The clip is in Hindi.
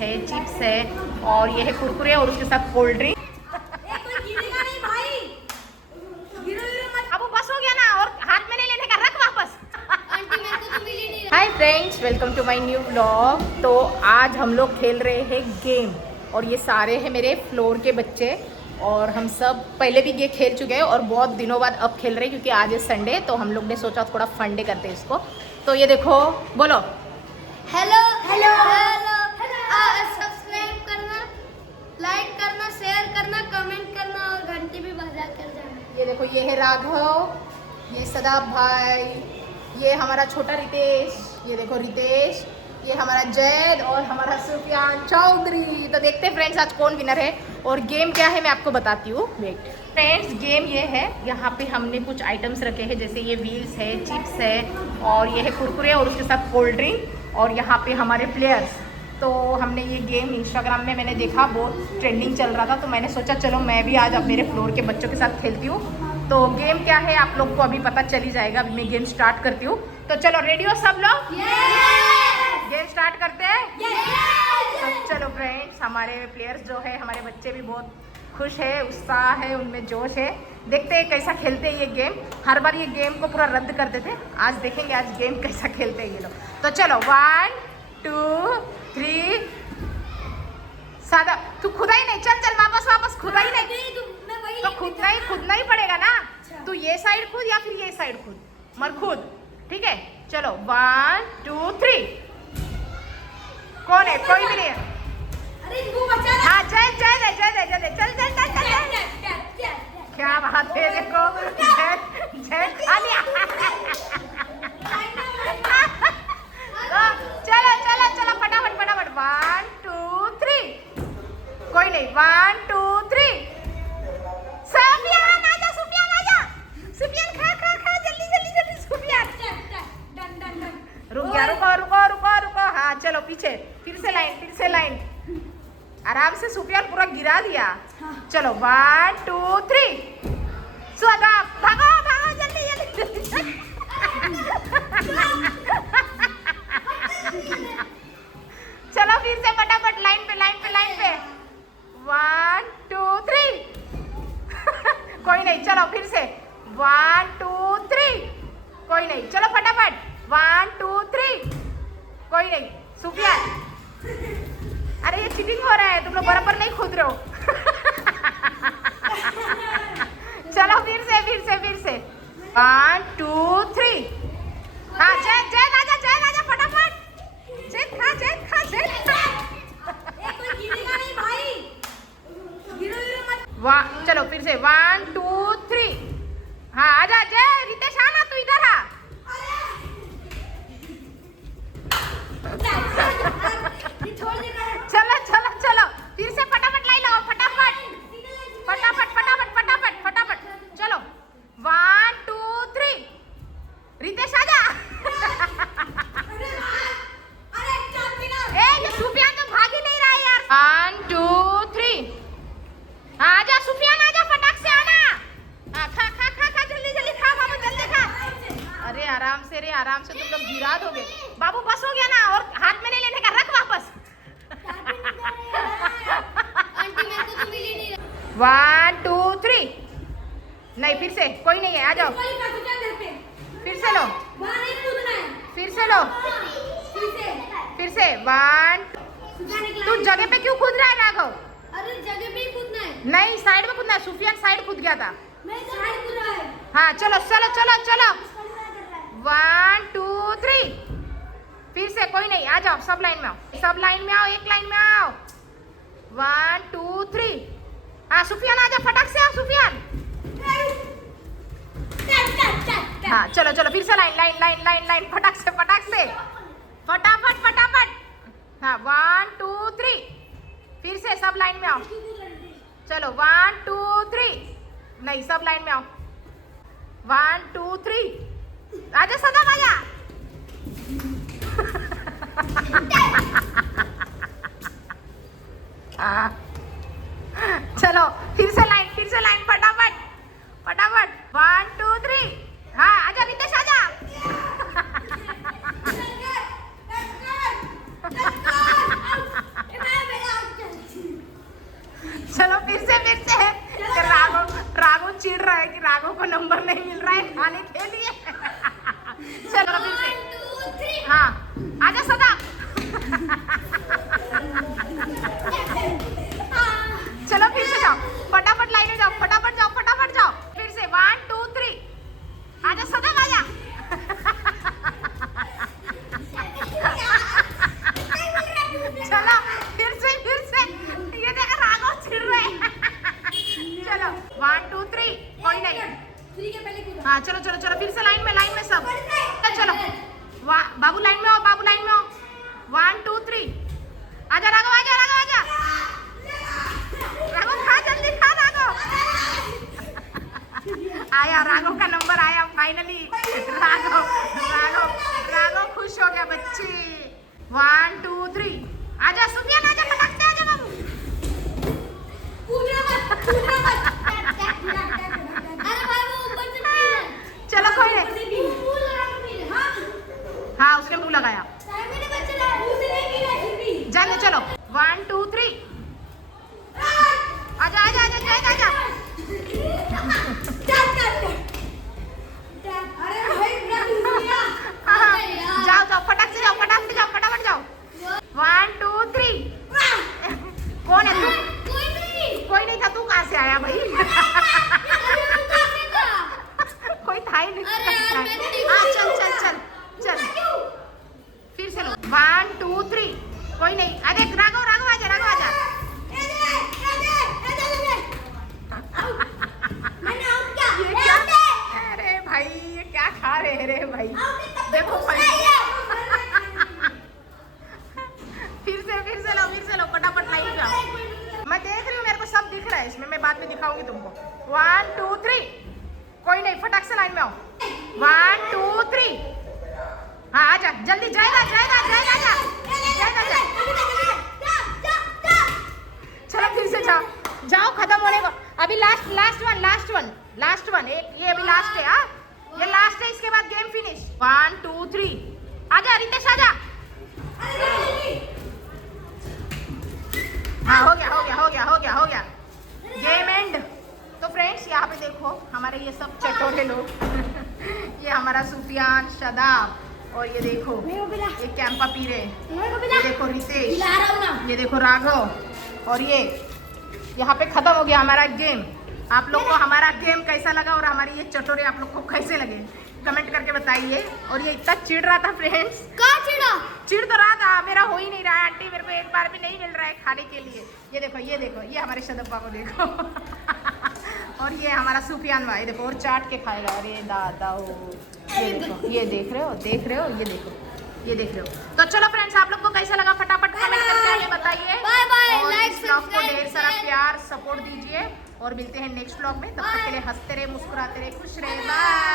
है, चिप्स है और ये है कुरकुरे और उसके साथ कोल्ड ड्रिंक। अब बस हो गया ना, और हाथ में नहीं लेने का, रख वापस। Hi friends, welcome to my new vlog. तो आज हम लोग खेल रहे हैं गेम और ये सारे हैं मेरे फ्लोर के बच्चे और हम सब पहले भी ये खेल चुके हैं और बहुत दिनों बाद अब खेल रहे हैं क्योंकि आज है संडे, तो हम लोग ने सोचा थोड़ा फन डे करते हैं इसको। तो ये देखो, बोलो हेलो हेलो हेलो। सब्सक्राइब करना, लाइक करना, शेयर करना, कमेंट करना और घंटी भी बजा कर जाना। ये देखो, ये है राघव, ये सदाब भाई, ये हमारा छोटा रितेश, ये देखो रितेश, ये हमारा जैद और हमारा सुफियान चौधरी। तो देखते हैं फ्रेंड्स आज कौन विनर है और गेम क्या है मैं आपको बताती हूँ। वेट फ्रेंड्स, गेम ये है, यहाँ पे हमने कुछ आइटम्स रखे हैं जैसे ये व्हील्स है, चिप्स है और ये है कुरकुरे और उसके साथ कोल्ड ड्रिंक और यहाँ पे हमारे प्लेयर्स। तो हमने ये गेम इंस्टाग्राम में मैंने देखा, बहुत ट्रेंडिंग चल रहा था, तो मैंने सोचा चलो मैं भी आज अब मेरे फ्लोर के बच्चों के साथ खेलती हूँ। तो गेम क्या है आप लोग को अभी पता चल ही जाएगा। अभी मैं गेम स्टार्ट करती हूँ, तो चलो रेडी हो सब लोग? गेम स्टार्ट करते हैं। तो चलो फ्रेंड्स, हमारे प्लेयर्स जो है, हमारे बच्चे भी बहुत खुश है, उत्साह है, उनमें जोश है। देखते हैं कैसा खेलते हैं ये गेम। हर बार ये गेम को पूरा रद्द करते थे, आज देखेंगे आज गेम कैसा खेलते हैं ये लोग। तो चलो 1 2 3। सादा तू खुदा ही नहीं, चल चल वापस खुदा ही नहीं, तो खुदना ही पड़ेगा ना। तू ये साइड खुद या फिर ये साइड खुद, मर खुद, ठीक है। चलो 1 2 3। कौन है? कोई भी नहीं है। हाँ जय जय जय जय जय जय, चल चल चल चल। क्या बात है, देखो जय जय खालिया। चलो चलो चलो फटाफट 1 2 3। कोई नहीं, 1 2 3। सुफियान आजा, सुफियान आजा, सुफियान खा जल्दी सुफियान। रुको। हाँ चलो पीछे, फिर से लाइन। आराम से सुफियान पूरा गिरा दिया। चलो 1 2 3। स्वादा भागो जल्दी। चलो फिर से फटाफट लाइन पे 1 2 3। कोई नहीं, चलो फिर से 1 2 3। कोई नहीं, चलो फटाफट 1 2 3। कोई नहीं, सुफियान। अरे ये चीटिंग हो रहा है, तुम लोग बराबर नहीं खुद रहे हो। चलो फिर से 1 2 3। हाँ जय राजा फटाफट। जय खा। चलो फिर से 1 2 3। हाँ आजा जय, रितेश आना, तू इधर आ। चलो फिर से फटाफट लाई लगाओ, फटाफट। चलो 1 2 3। रितेश आजा। ये सुफियान तो भाग ही नहीं रहा है यार। 1 2 3। आजा सुफियान, आजा, फटाक से आना। खा जल्दी खा बाबू, जल्दी खा। अरे आराम से तुम लोग गिरा दोगे बाबू, बस हो गया ना, और हाथ में नहीं लेने का, रख वापस। 1 2 3। नहीं फिर से, कोई नहीं है, आ जाओ। फिर से लो। फिर से 1। तू जगह पे क्यों कूद रहा है राघव? अरे जगह पे ही कूदना है। नहीं साइड में कूदना है, सुफियान साइड कूद गया था। मैं साइड कूद रहा है। हाँ चलो 1 2 3। फिर से, कोई नहीं, आ जाओ, सब लाइन में आओ, एक लाइन में आओ। 1 2 3। हाँ सुफियान आजा, फटाक से आओ सुफियान। हाँ चलो फिर से लाइन, फटाक से फटाफट। हाँ 1 2 3। फिर से सब लाइन में आओ। चलो 1 2 3। नहीं सब लाइन में आओ। 1 2 3। आजा सदा आजा। चलो फिर से लाइन, फटाफट 1 2 3। हाँ आजा रितेश आजा। चलो फिर से ये देख राघव छिड़ रहे हैं। चलो 1 2 3 कोई नहीं। हाँ चलो चलो चलो फिर से लाइन में सब चलो बाबू लाइन में हो 1 2 3 आजा राघव आजा खा जल्दी खा राघव। आया राघव का नंबर आया फाइनली। राघव खुश हो गया बच्चे। 1 2 3 आजा सुफियान आजा फटाक से आजा बाबू। चलो कोई नहीं। हाँ उसने मुंह लगाया। जाने चलो 1 2 3 आजा जाओ फटाक से जाओ फटाफट जाओ 1 2 3 कौन है तू? कोई नहीं था। तू कहाँ से आया भाई? कोई था ही नहीं। चल फिर से लो 1 2 3 कोई नहीं। अरे राघव आजा अरे भाई ये क्या खा रहे रे भाई? देखो भाई फिर से लो फटाफट लाइन पे आओ। मैं देख रही हूँ मेरे को सब दिख रहा है इसमें। मैं बाद में दिखाऊंगी तुमको। 1 2 3 कोई नहीं फटाक से लाइन में आओ। 1 2 3 हाँ आजा जल्दी जाएगा चलो फिर से जाओ खत्म होने को। अभी लास्ट वन ये अभी लास्ट है। हाँ ये लास्ट है इसके बाद गेम फिनिश। 1 2 3 आजा रितेश आजा। हाँ हो गया गेम एंड। तो फ्रेंड्स यहाँ पे देखो हमारे ये सब चटोरे लोग ये हमारा सुफियान शादाब और ये देखो ये कैंपा पी रहे। ये देखो रितेश ये देखो राघव और ये यहाँ पे खत्म हो गया हमारा गेम। आप लोग को हमारा गेम कैसा लगा और हमारी ये चटोरे आप लोग को कैसे लगे कमेंट करके बताइए। और ये इतना चिढ़ रहा था फ्रेंड्स। चिढ़ तो रहा था मेरा हो ही नहीं रहा है। आंटी मेरे को एक बार भी नहीं मिल रहा है खाने के लिए। ये देखो ये हमारे शदब्बा को देखो और ये हमारा सुफियान भाई देखो और चाट के खाएगा। अरे दादा ये देख रहे हो ये देख रहे हो। तो चलो फ्रेंड्स आप लोग को कैसा लगा फटाफट कमेंट करके आगे बताइए। और इस ब्लॉग को ढेर सारा प्यार सपोर्ट दीजिए और मिलते हैं नेक्स्ट ब्लॉग में। तब तक के लिए हंसते रहे मुस्कुराते रहे खुश रहे बाय।